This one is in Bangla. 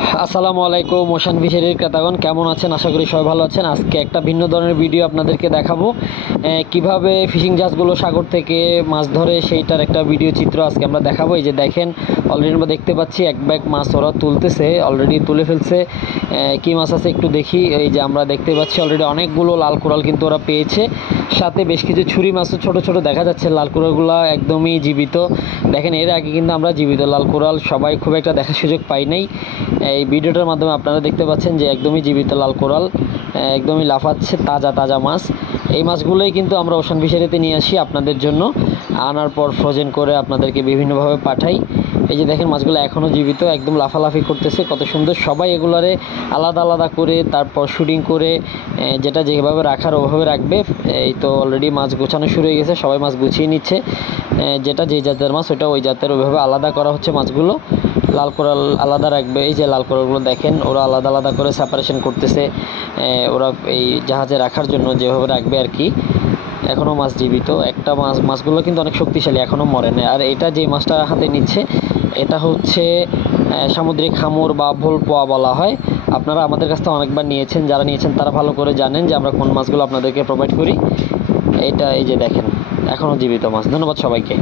আসসালামু আলাইকুম ওশান ফিশারির ক্রেতাগণ, কেমন আছেন? আশা করি সবাই ভালো আছেন। আজকে একটা ভিন্ন ধরনের ভিডিও আপনাদেরকে দেখাবো, কিভাবে ফিশিং জাহাজগুলো সাগর থেকে মাছ ধরে সেইটার একটা ভিডিও চিত্র আজকে আমরা দেখাবো। এই যে দেখেন, অলরেডি আমরা দেখতে পাচ্ছি এক ব্যাগ মাছ ওরা তুলতেছে, অলরেডি তুলে ফেলছে। কী মাছ আছে একটু দেখি। এই যে আমরা দেখতে পাচ্ছি অলরেডি অনেকগুলো লাল কোরাল কিন্তু ওরা পেয়েছে, সাথে বেশ কিছু ছুরি মাছও ছোট ছোট দেখা যাচ্ছে। লাল কোরালগুলো একদমই জীবিত। দেখেন, এর আগে কিন্তু আমরা জীবিত লাল কোরাল সবাই খুব একটা দেখার সুযোগ পাই নাই। এই ভিডিওটার মাধ্যমে আপনারা দেখতে পাচ্ছেন যে একদমই জীবিত লাল কোরাল, একদমই লাফাচ্ছে, তাজা তাজা মাছ। এই মাছগুলোই কিন্তু আমরা ওশান ফিশারিতে নিয়ে আসি আপনাদের জন্য, আনার পর ফ্রোজেন করে আপনাদেরকে বিভিন্নভাবে পাঠাই। এই যে দেখেন, মাছগুলো এখনও জীবিত, একদম লাফালাফি করতেছে, কত সুন্দর। সবাই এগুলারে আলাদা আলাদা করে তারপর শুটিং করে যেটা যেভাবে রাখার ওভাবে রাখবে। এই তো অলরেডি মাছ গোছানো শুরু হয়ে গেছে, সবাই মাছ গুছিয়ে নিচ্ছে। যেটা যে জাতের মাছ ওটা ওই জাতের ওইভাবে আলাদা করা হচ্ছে মাছগুলো। লাল কোরাল আলাদা রাখবে। এই যে লাল কোরালগুলো দেখেন, ওরা আলাদা আলাদা করে সেপারেশন করতেছে, ওরা এই জাহাজে রাখার জন্য যেভাবে রাখবে আর কি। এখনও মাছ জীবিত, একটা মাছগুলো কিন্তু অনেক শক্তিশালী, এখনও মরে না। আর এটা যে মাছটা হাতে নিচ্ছে এটা হচ্ছে সামুদ্রিক হাঙর বা ভোল পোয়া বলা হয়। আপনারা আমাদের কাছ থেকে অনেকবার নিয়েছেন, যারা নিয়েছেন তারা ভালো করে জানেন যে আমরা কোন মাছগুলো আপনাদেরকে প্রোভাইড করি। এটা এই যে দেখেন, এখনও জীবিত মাছ। ধন্যবাদ সবাইকে।